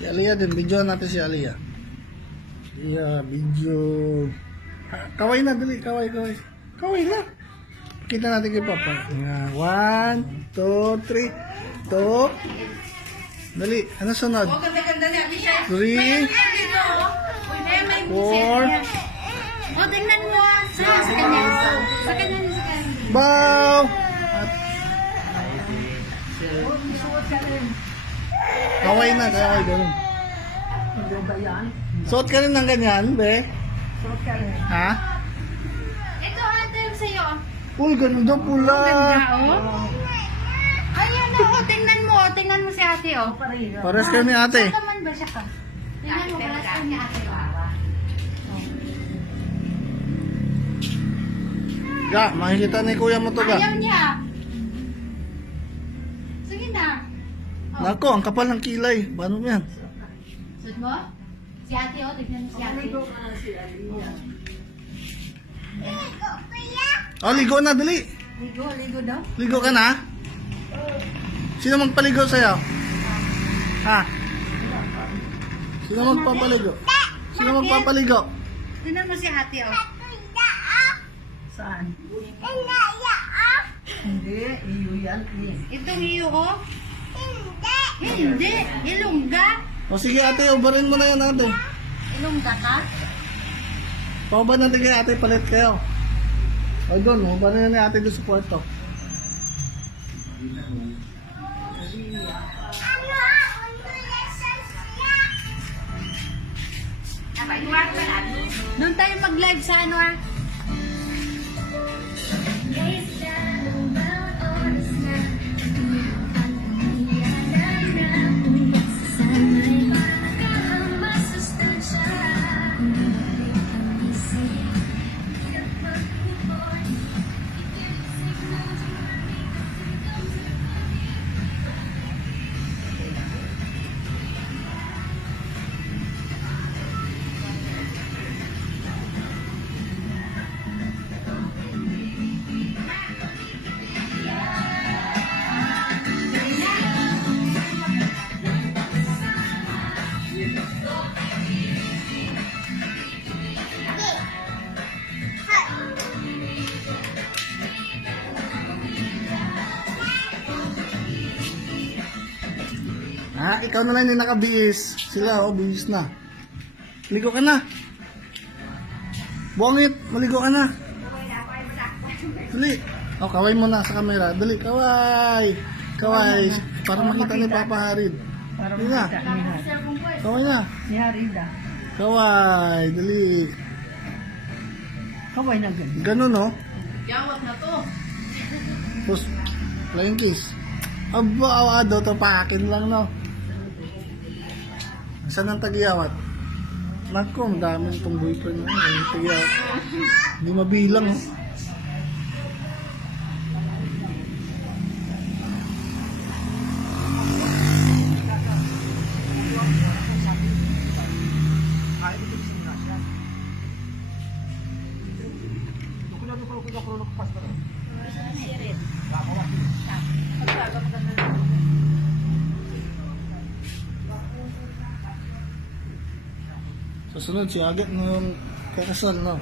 Si Aliyah din, video natin si Aliyah. Yeah, video. Kaway na, dali, kaway. Kaway na. Kita natin kay Papa. Yeah. 1, 2, 3. Tok. Dali, ano sunod? 3, 4. O, tingnan mo. Sa kanya. Sa kanya. Bow! Kaway na, kaway ganun. Suot ka rin ng ganyan, be? Suot ka rin. Ha? Ito, ate, yung sa'yo. Uy, ganda pula. Ganda, oh. Ayan, oh. Tingnan mo. Tingnan mo si ate, oh. Pares kami ate. Saan naman ba siya ka? Tingnan mo, pares kami ate, oh. Ya, makikita ni kuya mo to ga. Ayaw niya. Sige na. Oh. Nako, ang kapal ng kilay. Paano yan? Suot mo? Si ate, oh. Tignan mo si ate. Oh, ligo na, dali. Ligo daw. Ligo ka na? Sino magpaligo sa'yo? Ha? Sino magpapaligo? Sino magpapaligo? Tingnan mo si ate, oh. Saan? Hindi, iyo yan. Itong iyo, oh. Hindi. Ilongga. O sige ate, ubarin mo na yan ate. Ilongga ka? Pauban natin kay ate, palit kayo. O doon, ubarin na ni ate doon sa kwarto. Doon tayo mag-live sa ano, ah. Ha? Ikaw na lang yung nakabihis. Sila, oh, bihis na. Maligo ka na. Buangit, maligo ka na. Dali. Oh, kaway mo na sa camera. Dali, kaway. Kaway. Para makita ni Papa Harid. Para Dali na. makita ni Harid. Kaway na. Si Harida. Kaway. Dali. Kaway na ganun. Ganun, oh. Yawat na to. Tapos, flying kiss. Aba, awa daw to paakin lang, no? Saan ang tagiyawat? Nako, ang dami itong boyfriend mo. Ang tagiyawat. Hindi mabilang, oh. Susunod si Agat nung kakasal, no?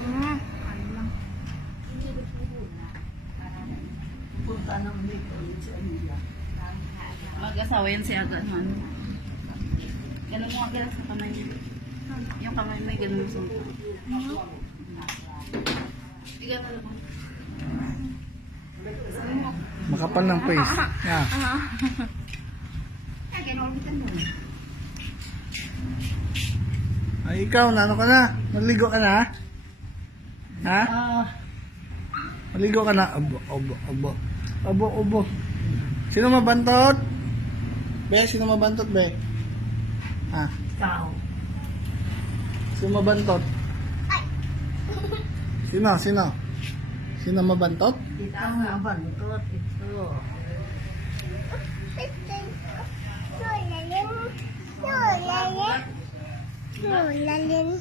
Punta ng dito si Aliyah. Mag-asawa yan si Aga, man. Ganun mo agad sa kamay niya. Yung kamay mo, ganun mo sa mukha. Igan mo lang. Makapal ng face. Yeah. Ay, ikaw, ano ka na? Naligo ka na? Ha? Maligo ka na? Abo. Sino mabantot? Be, sino mabantot, be? Ha? Tao. Sino mabantot? Sino? Sino mabantot? Ito nga ba? Ito. Lalim.